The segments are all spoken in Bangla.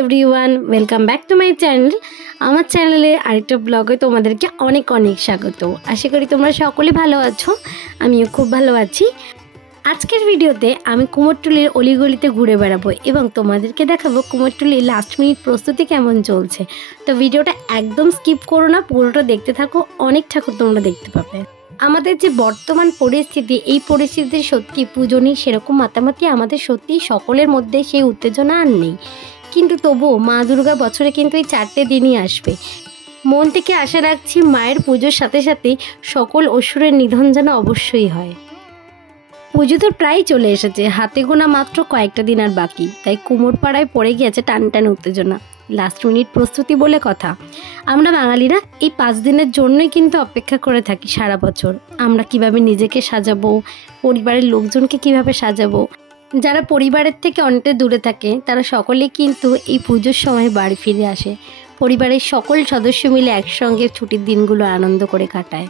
Everyone, welcome back to my channel. আমার চ্যানেলে আরেকটা ব্লগে তোমাদেরকে অনেক অনেক স্বাগত। আশা করি তোমরা সকলে ভালো আছো, আমিও খুব ভালো আছি। আজকের ভিডিওতে আমি কুমোরটুলির অলিগলিতে ঘুরে বেড়াবো এবং তোমাদেরকে দেখাবো কুমোরটুলির লাস্ট মিনিট প্রস্তুতি কেমন চলছে। তো ভিডিওটা একদম স্কিপ করো না, পুরোটা দেখতে থাকো, অনেক ঠাকুর তোমরা দেখতে পাবে। আমাদের যে বর্তমান পরিস্থিতি, এই পরিস্থিতিতে সত্যি পুজো নেই সেরকম মাতামাতি আমাদের সত্যি সকলের মধ্যে সেই উত্তেজনা আর নেই। কিন্তু তবুও মা দুর্গা বছরে কিন্তু এই 4টে দিনই আসবে। মন থেকে আশা রাখছি মায়ের পুজোর সাথে সাথে সকল অসুরের নিধন যেন অবশ্যই হয়। পুজো তো প্রায় চলে এসেছে, হাতে গোনা মাত্র কয়েকটা দিন আর বাকি। তাই কুমোরপাড়ায় পড়ে গিয়েছে টান টান উত্তেজনা। লাস্ট মিনিট প্রস্তুতি বলে কথা। আমরা বাঙালিরা এই 5 দিনের জন্যই কিন্তু অপেক্ষা করে থাকি সারা বছর। আমরা কিভাবে নিজেকে সাজাবো, পরিবারের লোকজনকে কিভাবে সাজাবো। যারা পরিবারের থেকে অনেকটা দূরে থাকে তারা সকলেই কিন্তু এই পুজোর সময় বাড়ি ফিরে আসে। পরিবারের সকল সদস্য মিলে একসঙ্গে ছুটির দিনগুলো আনন্দ করে কাটায়।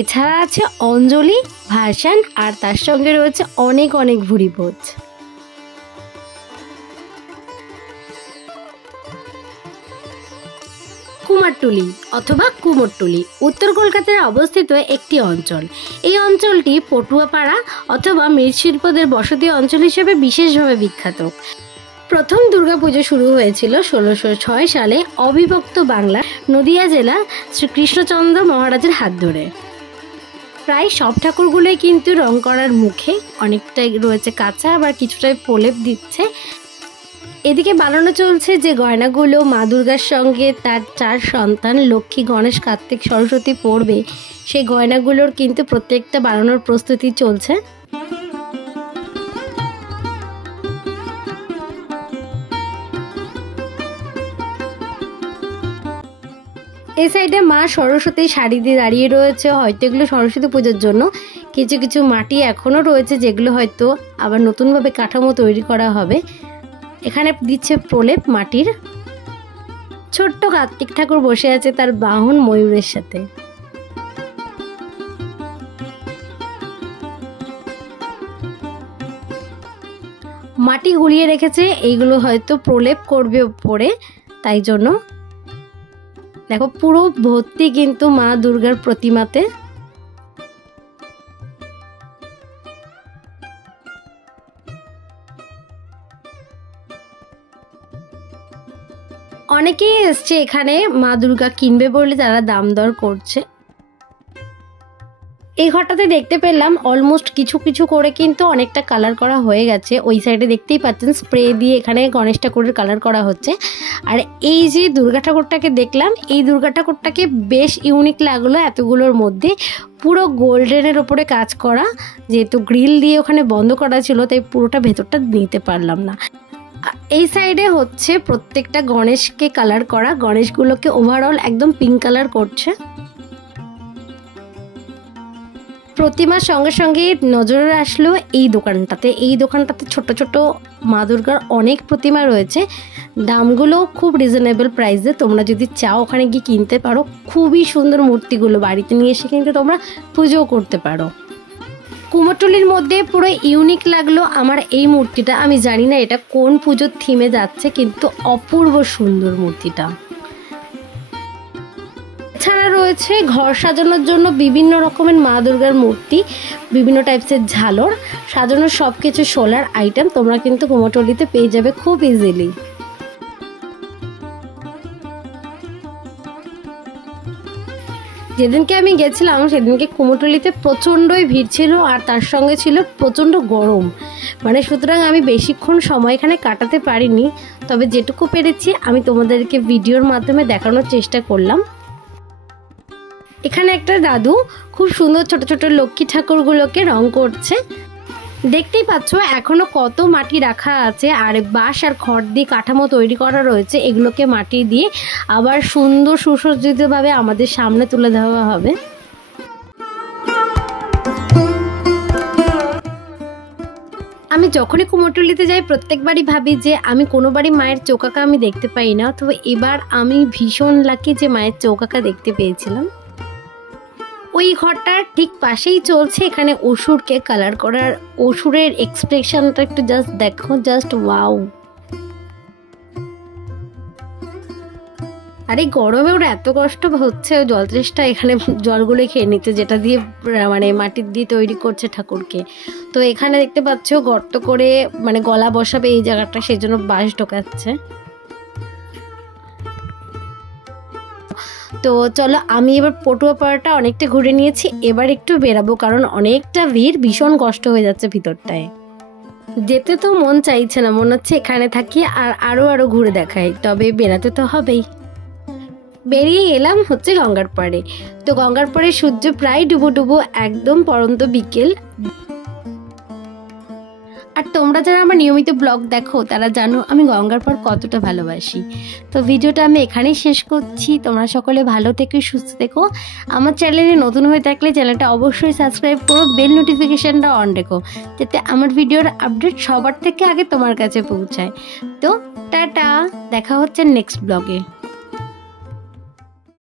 এছাড়া আছে অঞ্জলি, ভাসান আর তার সঙ্গে রয়েছে অনেক অনেক ভুরিভোজ। কুমারটুলি অথবা কুমোরটুলি উত্তর কলকাতায় অবস্থিত একটি অঞ্চল। এই অঞ্চলটি পটুয়াপাড়া অথবা মৃৎশিল্পদের বসতি অঞ্চল হিসেবে বিশেষভাবে বিখ্যাত। প্রথম দুর্গাপুজো শুরু হয়েছিল 1606 সালে অবিভক্ত বাংলার নদিয়া জেলা শ্রীকৃষ্ণচন্দ্র মহারাজের হাত ধরে। প্রায় সব ঠাকুরগুলোই কিন্তু রং করার মুখে, অনেকটাই রয়েছে কাঁচা, আবার কিছুটাই প্রলেপ দিচ্ছে। এদিকে বানানো চলছে যে গয়নাগুলো মা দুর্গার সঙ্গে তার 4 সন্তান লক্ষ্মী, গণেশ, কার্তিক, সরস্বতী পড়বে, সেই গয়নাগুলোর কিন্তু প্রত্যেকটা বানানোর প্রস্তুতি চলছে। এই সাইডে মা সরস্বতী শাড়ি দিয়ে দাঁড়িয়ে রয়েছে, হয়তো এগুলো সরস্বতী পুজোর জন্য। কিছু কিছু মাটি এখনও রয়েছে যেগুলো হয়তো আবার নতুনভাবে কাঠামো তৈরি করা হবে। এখানে দিচ্ছে প্রলেপ মাটির। ছোট্ট কার্তিক ঠাকুর বসে আছে তার বাহন ময়ূরের সাথে। মাটি গুলিয়ে রেখেছে, এইগুলো হয়তো প্রলেপ করবে উপরে, তাই জন্য দেখো পুরো ভর্তি কিন্তু মা দুর্গার প্রতিমাতে। অনেকেই এসছে এখানে মা দুর্গা কিনবে বলে, তারা দাম দর করছে। এই ঘরটাতে দেখতে পেলাম অলমোস্ট কিছু কিছু করে কিন্তু অনেকটা কালার করা হয়ে গেছে। ওই সাইডে দেখতেই পাচ্ছেন স্প্রে দিয়ে এখানে গণেশ ঠাকুরের কালার করা হচ্ছে। আর এই যে দুর্গা ঠাকুরটাকে দেখলাম, এই দুর্গা ঠাকুরটাকে বেশ ইউনিক লাগলো এতগুলোর মধ্যে। পুরো গোল্ডেনের ওপরে কাজ করা, যেহেতু গ্রিল দিয়ে ওখানে বন্ধ করা ছিল তাই পুরোটা ভেতরটা নিতে পারলাম না। এই সাইডে হচ্ছে প্রত্যেকটা গণেশকে কালার করা, গণেশগুলোকে ওভারঅল একদম পিঙ্ক কালার করছে। প্রতিমার সঙ্গে সঙ্গে নজরে আসলো এই দোকানটাতে। এই দোকানটাতে ছোট ছোট মা দুর্গার অনেক প্রতিমা রয়েছে, দামগুলো খুব রিজনেবল প্রাইসে। তোমরা যদি চাও ওখানে গিয়ে কিনতে পারো। খুবই সুন্দর মূর্তিগুলো, বাড়িতে নিয়ে এসে কিন্তু তোমরা পুজোও করতে পারো। কুমোরটুলির মধ্যে পুরো ইউনিক লাগলো আমার এই মূর্তিটা। আমি জানি না এটা কোন পুজোর থিমে যাচ্ছে, কিন্তু অপূর্ব সুন্দর মূর্তিটা। এছাড়া রয়েছে ঘর সাজানোর জন্য বিভিন্ন রকমের মা দুর্গার মূর্তি, বিভিন্ন টাইপসের ঝালর সাজানোর সব কিছু সোলার আইটেম তোমরা কিন্তু কুমোরটুলিতে পেয়ে যাবে খুব ইজিলি। যেদিনকে আমি গেছিলাম সেদিনকে কুমোরটুলিতে প্রচণ্ডই ভিড় ছিল, আর তার সঙ্গে ছিল প্রচণ্ড গরম। সুতরাং আমি বেশিক্ষণ সময় এখানে কাটাতে পারিনি, তবে যেটুকু পেরেছি আমি তোমাদেরকে ভিডিওর মাধ্যমে দেখানোর চেষ্টা করলাম। এখানে একটা দাদু খুব সুন্দর ছোট ছোট লক্ষ্মী ঠাকুরগুলোকে রং করছে। দেখতেই পাচ্ছ এখনো কত মাটি রাখা আছে, আর বাঁশ আর খড় দিয়ে কাঠামো তৈরি করা রয়েছে। এগুলোকে মাটি দিয়ে আবার সুন্দর সুসজ্জিতভাবে আমাদের সামনে তুলে দেওয়া হবে। আমি যখনই কুমোরটুলিতে যাই প্রত্যেকবারই ভাবি যে আমি কোনোবারই মায়ের চৌকাকা আমি দেখতে পাই না, তবে এবার আমি ভীষণ লাকি যে মায়ের চৌকাকা দেখতে পেয়েছিলাম। ওই ঘরটার ঠিক পাশেই চলছে এখানে অসুরকে কালার করার। অসুরের এক্সপ্রেশনটা একটু জাস্ট দেখো, জাস্ট ওয়াও। আর এই গরমে ওরা এত কষ্ট হচ্ছে, জল তৃষ্ণা এখানে জলগুলো খেয়ে নিতে, যেটা দিয়ে মানে মাটির দিয়ে তৈরি করছে ঠাকুরকে। তো এখানে দেখতে পাচ্ছ গর্ত করে মানে গলা বসাবে এই জায়গাটা, সেই জন্য বাঁশ ঢোকাচ্ছে। তো চলো আমি এবার পটুয়া পাড়াটা অনেকটা ঘুরে নিয়েছি, এবার একটু বেরাবো, কারণ অনেকটা ভিড়, ভীষণ কষ্ট হয়ে যাচ্ছে ভিতরটায়। যেতে তো মন চাইছে না, মনে হচ্ছে এখানে থাকি আর আরো ঘুরে দেখাই, তবে বেরাতে তো হবেই। বেরিয়ে এলাম হচ্ছে গঙ্গার পাড়ে। তো গঙ্গার পাড়ে সূর্য প্রায় ডুবো একদম পড়ন্ত বিকেল। আর তোমরা যারা আমার নিয়মিত ব্লগ দেখো তারা জানো আমি গঙ্গার পাড় কতটা ভালোবাসি। তো ভিডিওটা আমি এখানেই শেষ করছি। তোমরা সকলে ভালো থেকো, সুস্থ থেকো। আমার চ্যানেলে নতুন হয়ে থাকলে চ্যানেলটা অবশ্যই সাবস্ক্রাইব করো, বেল নোটিফিকেশনটা অন রেখো, যাতে আমার ভিডিওর আপডেট সবার থেকে আগে তোমার কাছে পৌঁছায়। তো টাটা, দেখা হচ্ছে নেক্সট ব্লগে।